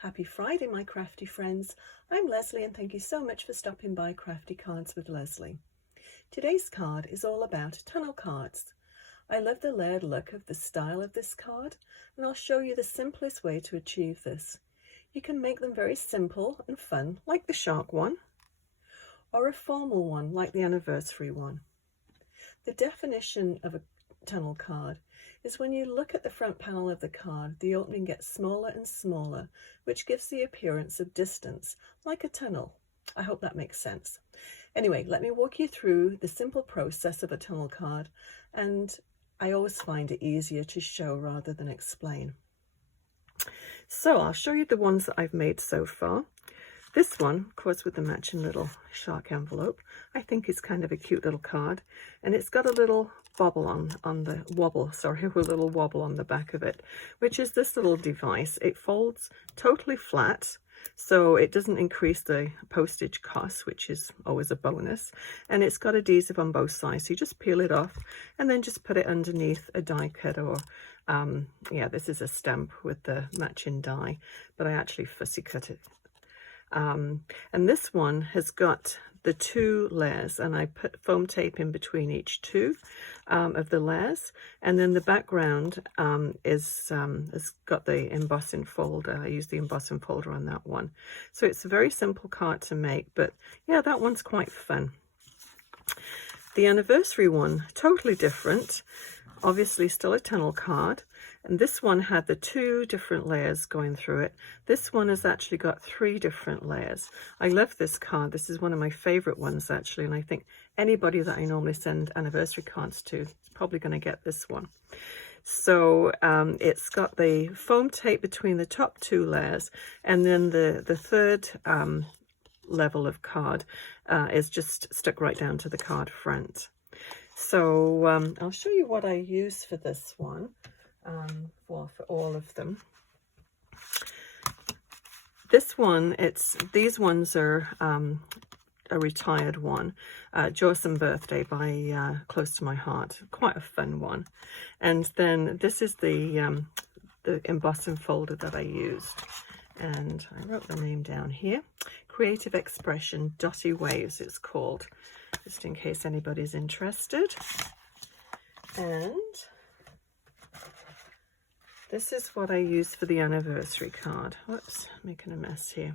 Happy Friday, my crafty friends. I'm Leslie and thank you so much for stopping by Crafty Cards with Leslie. Today's card is all about tunnel cards. I love the layered look of the style of this card, and I'll show you the simplest way to achieve this. You can make them very simple and fun, like the shark one, or a formal one, like the anniversary one. The definition of a tunnel card is when you look at the front panel of the card, the opening gets smaller and smaller, which gives the appearance of distance, like a tunnel. I hope that makes sense. Anyway, let me walk you through the simple process of a tunnel card, and I always find it easier to show rather than explain. So I'll show you the ones that I've made so far. This one, of course, with the matching little shark envelope, I think is kind of a cute little card, and it's got a little bobble on the wobble, sorry, a little wobble on the back of it, which is this little device. It folds totally flat, so it doesn't increase the postage cost, which is always a bonus, and it's got adhesive on both sides, so you just peel it off and then just put it underneath a die cut, or yeah, this is a stamp with the matching die, but I actually fussy cut it. And this one has got the two layers, and I put foam tape in between each two of the layers, and then the background has got the embossing folder. I use the embossing folder on that one, so it's a very simple card to make, but yeah, that one's quite fun. The anniversary one, totally different, obviously still a tunnel card, and this one had the two different layers going through it. This one has actually got three different layers. I love this card. This is one of my favorite ones actually, and I think anybody that I normally send anniversary cards to is probably going to get this one. So it's got the foam tape between the top two layers, and then the third level of card is just stuck right down to the card front. So I'll show you what I use for this one, for all of them. This one, these ones are a retired one, Jawsome Birthday by Close to My Heart, quite a fun one. And then this is the embossing folder that I used, and I wrote the name down here, Creative Expression Dotty Waves it's called, just in case anybody's interested. And this is what I use for the anniversary card. Whoops, making a mess here.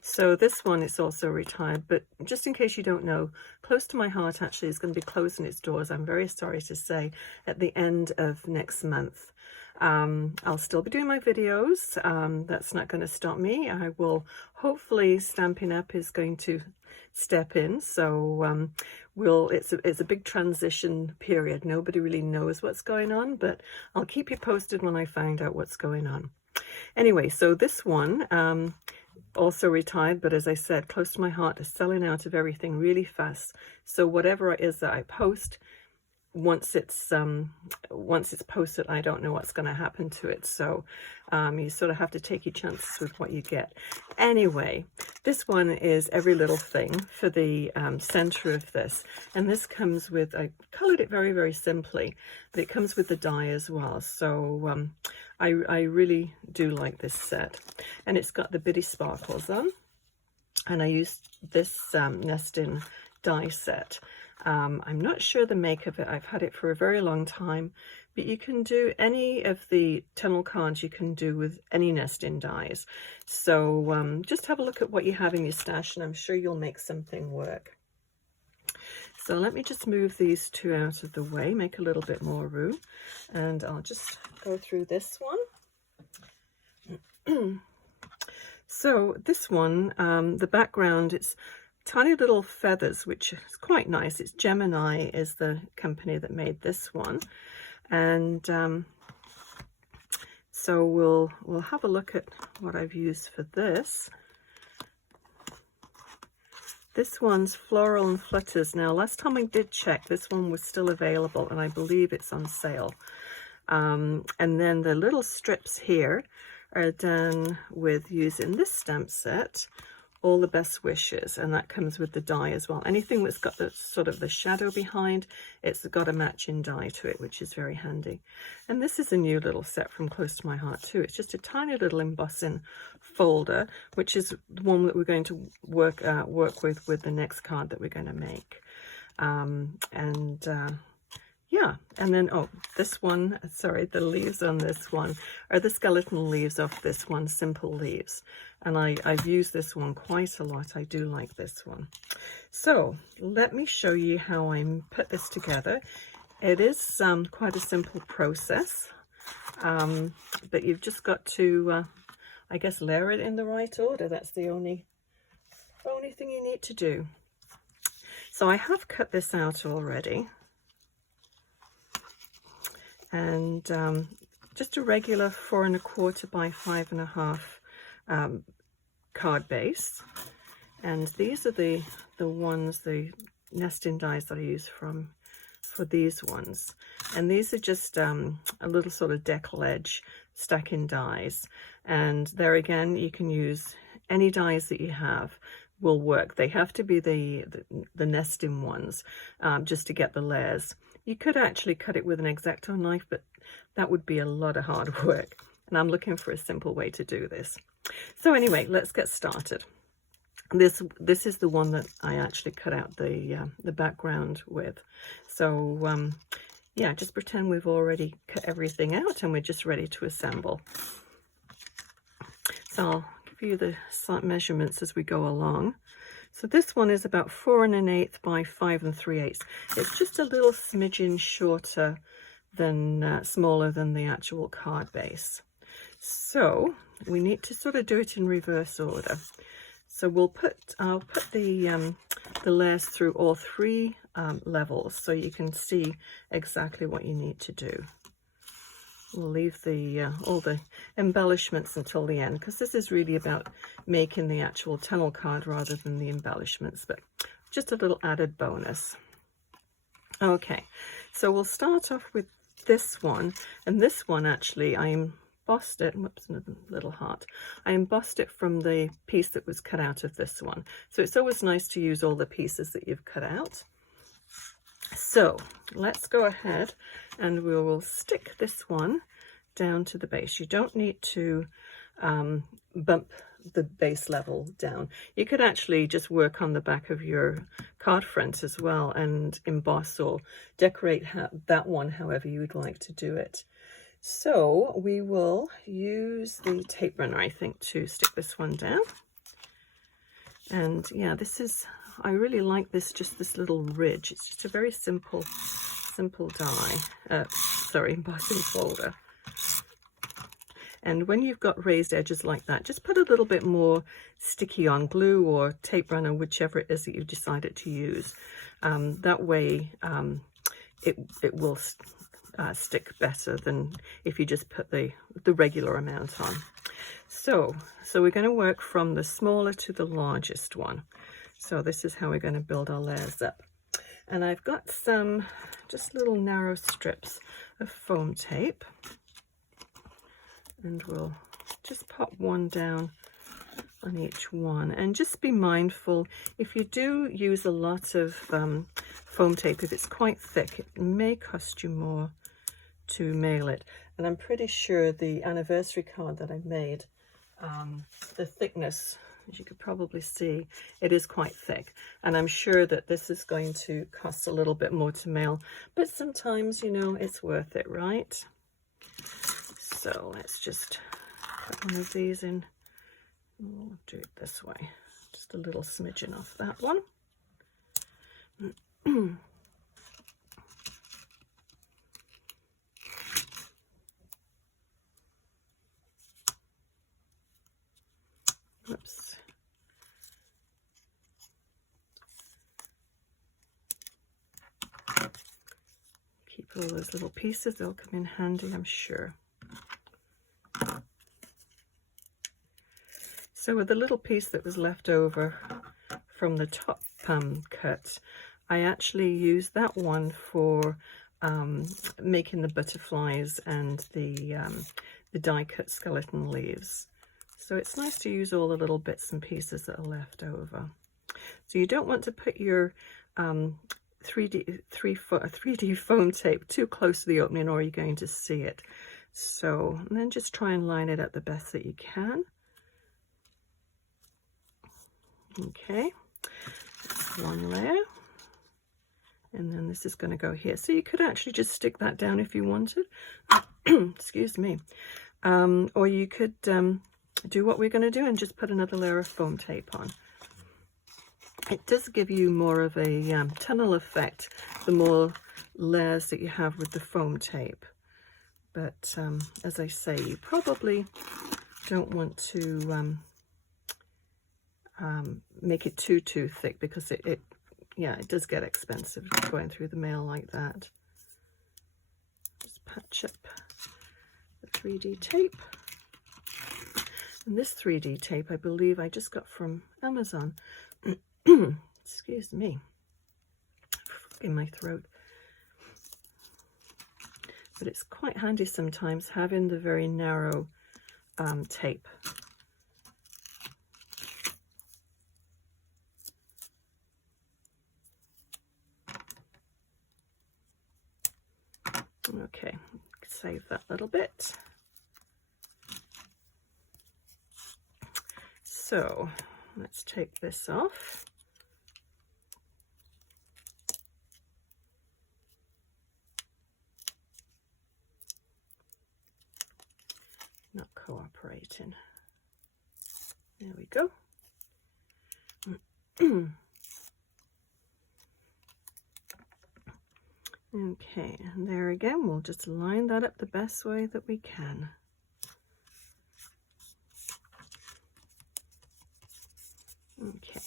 So this one is also retired, but just in case you don't know, Close to My Heart actually is going to be closing its doors, I'm very sorry to say, at the end of next month. I'll still be doing my videos. That's not going to stop me. I will, hopefully Stampin' Up is going to step in, so it's a big transition period. Nobody really knows what's going on, but I'll keep you posted when I find out what's going on. Anyway, so this one also retired, but as I said, Close to My Heart is selling out of everything really fast, so whatever it is that I post, once it's posted, I don't know what's going to happen to it, so you sort of have to take your chances with what you get. Anyway, this one is Every Little Thing for the center of this, and this comes with, I colored it very, very simply, but it comes with the die as well, so I really do like this set. And it's got the bitty sparkles on, and I used this nesting die set. I'm not sure the make of it. I've had it for a very long time, but you can do any of the tunnel cards you can do with any nesting dies. So just have a look at what you have in your stash, and I'm sure you'll make something work. So let me just move these two out of the way, make a little bit more room, and I'll just go through this one. So this one, the background, it's tiny little feathers, which is quite nice. It's Gemini is the company that made this one, and so we'll have a look at what I've used for this. This one's Floral and Flutters. Now, last time I did check, this one was still available, and I believe it's on sale. And then the little strips here are done with using this stamp set, all the best wishes, and that comes with the die as well. Anything that's got the sort of the shadow behind, it's got a matching die to it, which is very handy. And this is a new little set from Close to My Heart too. It's just a tiny little embossing folder, which is the one that we're going to work with the next card that we're going to make. Yeah, and then, oh, this one, sorry, the leaves on this one are the skeleton leaves of this one, Simple Leaves. And I've used this one quite a lot. I do like this one. So let me show you how I put this together. It is quite a simple process, but you've just got to, I guess, layer it in the right order. That's the only thing you need to do. So I have cut this out already. And just a regular 4 1/4 by 5 1/2 card base, and these are the ones, the nesting dies that I use for these ones, and these are just a little sort of decal edge stacking dies, and there again you can use any dies that you have will work. They have to be the nesting ones, just to get the layers. You could actually cut it with an X-Acto knife, but that would be a lot of hard work. And I'm looking for a simple way to do this. So anyway, let's get started. This is the one that I actually cut out the background with. So yeah, just pretend we've already cut everything out and we're just ready to assemble. So I'll give you the measurements as we go along. So this one is about 4 1/8 by 5 3/8. It's just a little smidgen shorter than, smaller than the actual card base. So we need to sort of do it in reverse order. So I'll put the layers through all 3 levels so you can see exactly what you need to do. We'll leave all the embellishments until the end, because this is really about making the actual tunnel card rather than the embellishments, but just a little added bonus. Okay, so we'll start off with this one, and this one actually I embossed it, whoops, another little heart. I embossed it from the piece that was cut out of this one. So it's always nice to use all the pieces that you've cut out. So let's go ahead and we will stick this one down to the base. You don't need to bump the base level down. You could actually just work on the back of your card front as well and emboss or decorate that one however you would like to do it. So we will use the tape runner, I think, to stick this one down. And yeah, I really like this little ridge. It's just a very simple die, embossing folder. And when you've got raised edges like that, just put a little bit more sticky on glue or tape runner, whichever it is that you've decided to use. That way it will stick better than if you just put the regular amount on. So we're going to work from the smaller to the largest one. So this is how we're going to build our layers up. And I've got some just little narrow strips of foam tape. And we'll just pop one down on each one. And just be mindful, if you do use a lot of foam tape, if it's quite thick, it may cost you more to mail it. And I'm pretty sure the anniversary card that I made, the thickness, as you could probably see, it is quite thick, and I'm sure that this is going to cost a little bit more to mail, but sometimes, you know, it's worth it, right? So let's just put one of these in. We'll do it this way, just a little smidgen off that one. Whoops. Keep all those little pieces, they'll come in handy, I'm sure. So with the little piece that was left over from the top cut, I actually used that one for making the butterflies and the die cut skeleton leaves. So it's nice to use all the little bits and pieces that are left over. So you don't want to put your 3D foam tape too close to the opening, or you're going to see it. So, and then just try and line it up the best that you can. Okay, that's one layer. And then this is going to go here. So you could actually just stick that down if you wanted. Excuse me. Or you could do what we're going to do and just put another layer of foam tape on. It does give you more of a tunnel effect the more layers that you have with the foam tape. But as I say, you probably don't want to make it too thick, because it does get expensive going through the mail like that. Just patch up the 3D tape. And this 3D tape, I believe I just got from Amazon. Excuse me, in my throat. But it's quite handy sometimes having the very narrow tape. Okay, save that little bit. So let's take this off. Not cooperating. There we go. Okay, and there again, we'll just line that up the best way that we can. Okay,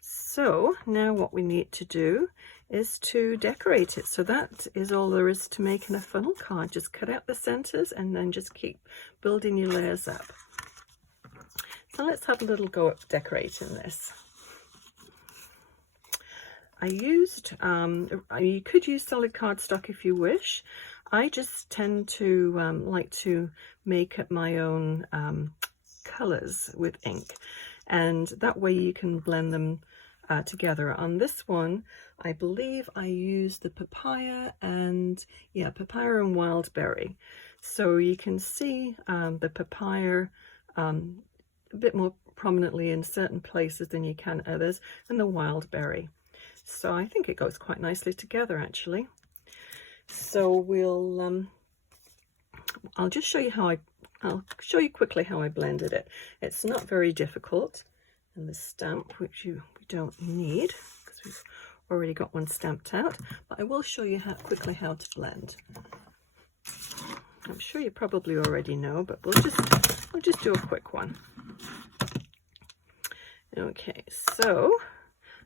so now what we need to do is to decorate it. So that is all there is to making a funnel card. Just cut out the centers and then just keep building your layers up. So let's have a little go at decorating this. I used, you could use solid cardstock if you wish. I just tend to like to make up my own colors with ink, and that way you can blend them together. On this one, I believe I used the papaya and papaya and wild berry. So you can see the papaya a bit more prominently in certain places than you can others, and the wild berry. So I think it goes quite nicely together, actually. So we'll I'll just show you how I'll show you quickly how I blended it. It's not very difficult. And the stamp, which we don't need because we've already got one stamped out, but I will show you quickly how to blend. I'm sure you probably already know, but we'll just do a quick one. Okay, so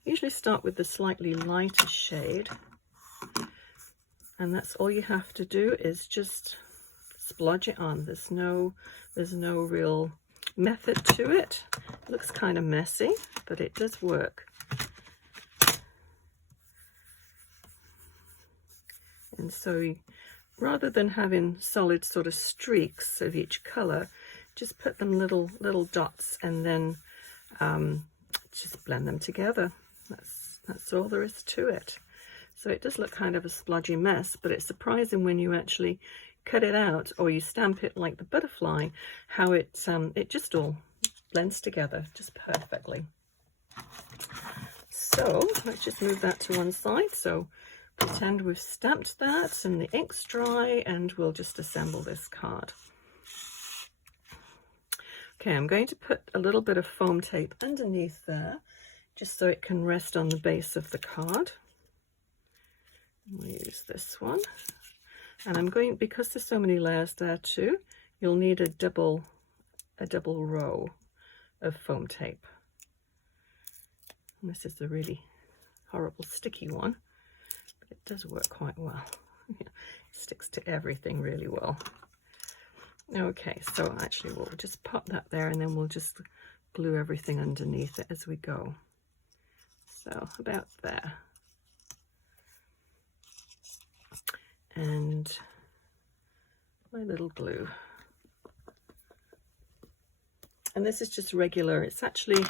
I usually start with the slightly lighter shade, and that's all you have to do is just splodge it on. There's no real method to it. It looks kind of messy, but it does work. And so rather than having solid sort of streaks of each color, just put them little dots and then just blend them together. That's all there is to it. So it does look kind of a splodgy mess, but it's surprising when you actually cut it out or you stamp it like the butterfly, how it just all blends together just perfectly. So let's just move that to one side. So pretend we've stamped that and the ink's dry, and we'll just assemble this card. Okay, I'm going to put a little bit of foam tape underneath there, just so it can rest on the base of the card. We'll use this one. And I'm going, because there's so many layers there too, you'll need a double row of foam tape. And this is the really horrible sticky one, but it does work quite well. It sticks to everything really well. Okay, so actually we'll just pop that there, and then we'll just glue everything underneath it as we go. So about there. And my little glue. And this is just regular. It's actually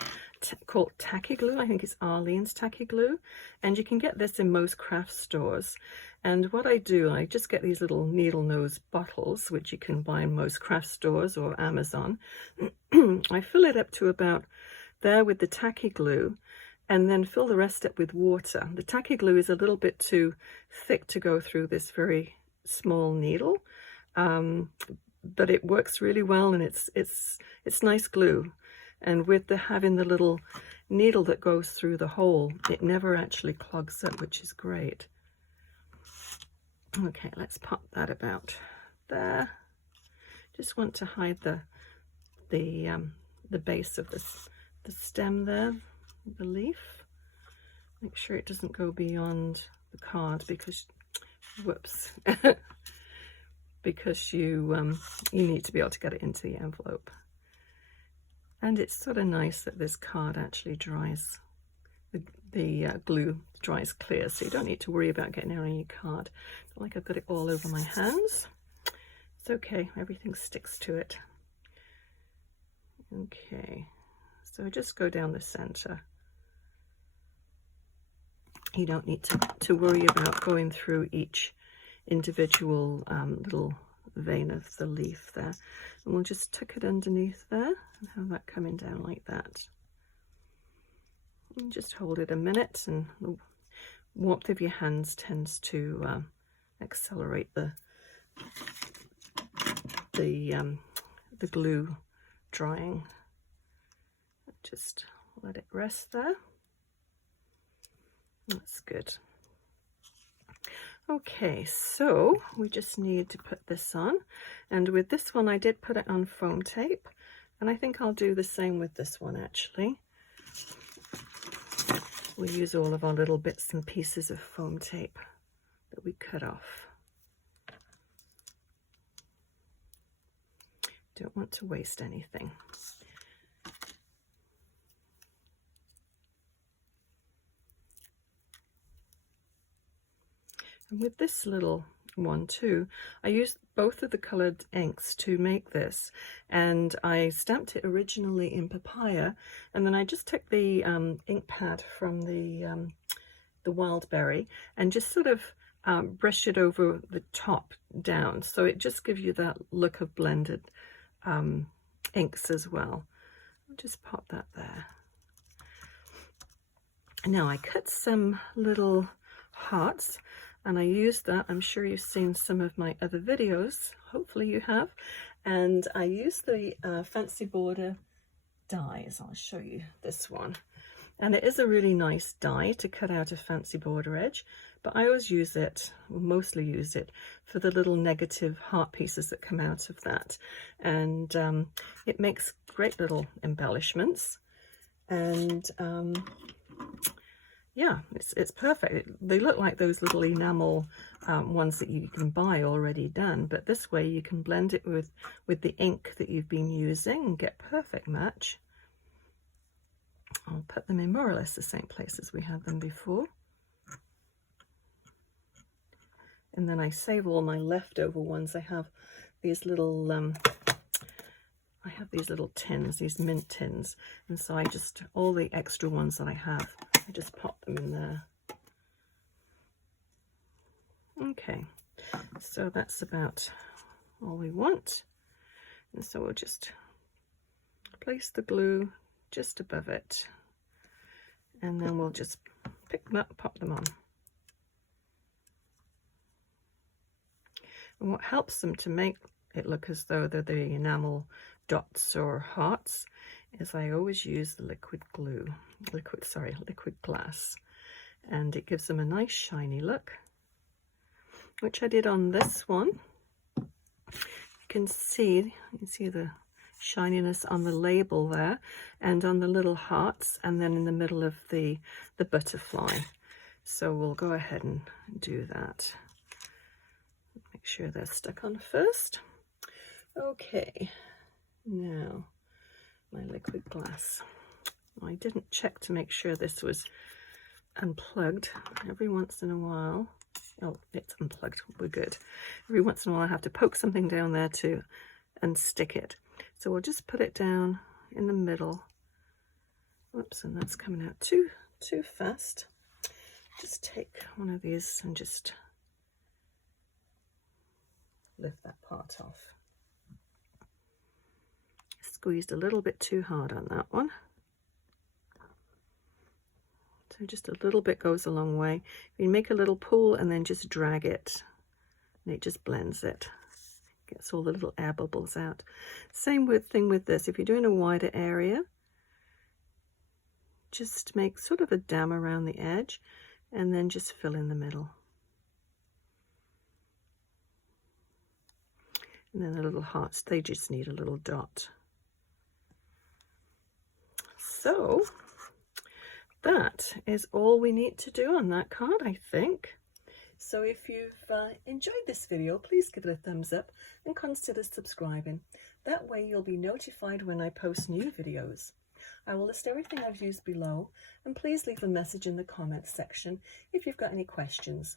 called tacky glue. I think it's Arlene's tacky glue. And you can get this in most craft stores. And what I do, I just get these little needle nose bottles, which you can buy in most craft stores or Amazon. I fill it up to about there with the tacky glue, and then fill the rest up with water. The tacky glue is a little bit too thick to go through this very small needle, but it works really well, and it's nice glue. And with having the little needle that goes through the hole, it never actually clogs up, which is great. Okay, let's pop that about there. Just want to hide the base of the stem there, the leaf. Make sure it doesn't go beyond the card, because whoops, because you need to be able to get it into the envelope. And it's sort of nice that this card actually dries. The glue dries clear, so you don't need to worry about getting it on your card. Not like I've got it all over my hands. It's okay, everything sticks to it. Okay, so just go down the center. You don't need to worry about going through each individual little vein of the leaf there. And we'll just tuck it underneath there and have that coming down like that. And just hold it a minute, and the warmth of your hands tends to accelerate the glue drying. Just let it rest there. That's good. Okay, so we just need to put this on, and with this one I did put it on foam tape, and I think I'll do the same with this one actually. We'll use all of our little bits and pieces of foam tape that we cut off. Don't want to waste anything. And with this little one too, I used both of the colored inks to make this, and I stamped it originally in Papaya, and then I just took the ink pad from the wild berry and just sort of brushed it over the top down, so it just gives you that look of blended inks as well. I'll just pop that there. Now I cut some little hearts, and I used that. I'm sure you've seen some of my other videos, hopefully you have, and I used the fancy border dies. I'll show you this one, and it is a really nice die to cut out a fancy border edge, but I always use it, mostly use it, for the little negative heart pieces that come out of that, and it makes great little embellishments. And yeah, it's perfect. They look like those little enamel ones that you can buy already done, but this way you can blend it with the ink that you've been using and get perfect match. I'll put them in more or less the same place as we had them before. And then I save all my leftover ones. I have these little tins, these mint tins, and so I just, all the extra ones that I have, I just pop them in there. Okay, so that's about all we want, and so we'll just place the glue just above it, and then we'll just pick them up, pop them on. And what helps them to make it look as though they're the enamel dots or hearts is I always use the liquid glass, and it gives them a nice shiny look, which I did on this one. You can see the shininess on the label there, and on the little hearts, and then in the middle of the butterfly. So we'll go ahead and do that. Make sure they're stuck on first. Okay, now my liquid glass. I didn't check to make sure this was unplugged. Every once in a while, oh, it's unplugged, we're good. Every once in a while I have to poke something down there to unstick it. So we'll just put it down in the middle. Whoops, and that's coming out too fast. Just take one of these and just lift that part off. Squeezed a little bit too hard on that one. So just a little bit goes a long way. You make a little pool and then just drag it, and it just blends it. Gets all the little air bubbles out. Same thing with this. If you're doing a wider area, just make sort of a dam around the edge and then just fill in the middle. And then the little hearts, they just need a little dot. So that is all we need to do on that card, I think. So if you've enjoyed this video, please give it a thumbs up and consider subscribing. That way you'll be notified when I post new videos. I will list everything I've used below, and please leave a message in the comments section if you've got any questions.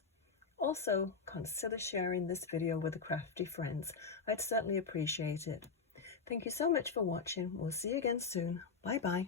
Also, consider sharing this video with the crafty friends. I'd certainly appreciate it. Thank you so much for watching. We'll see you again soon. Bye bye.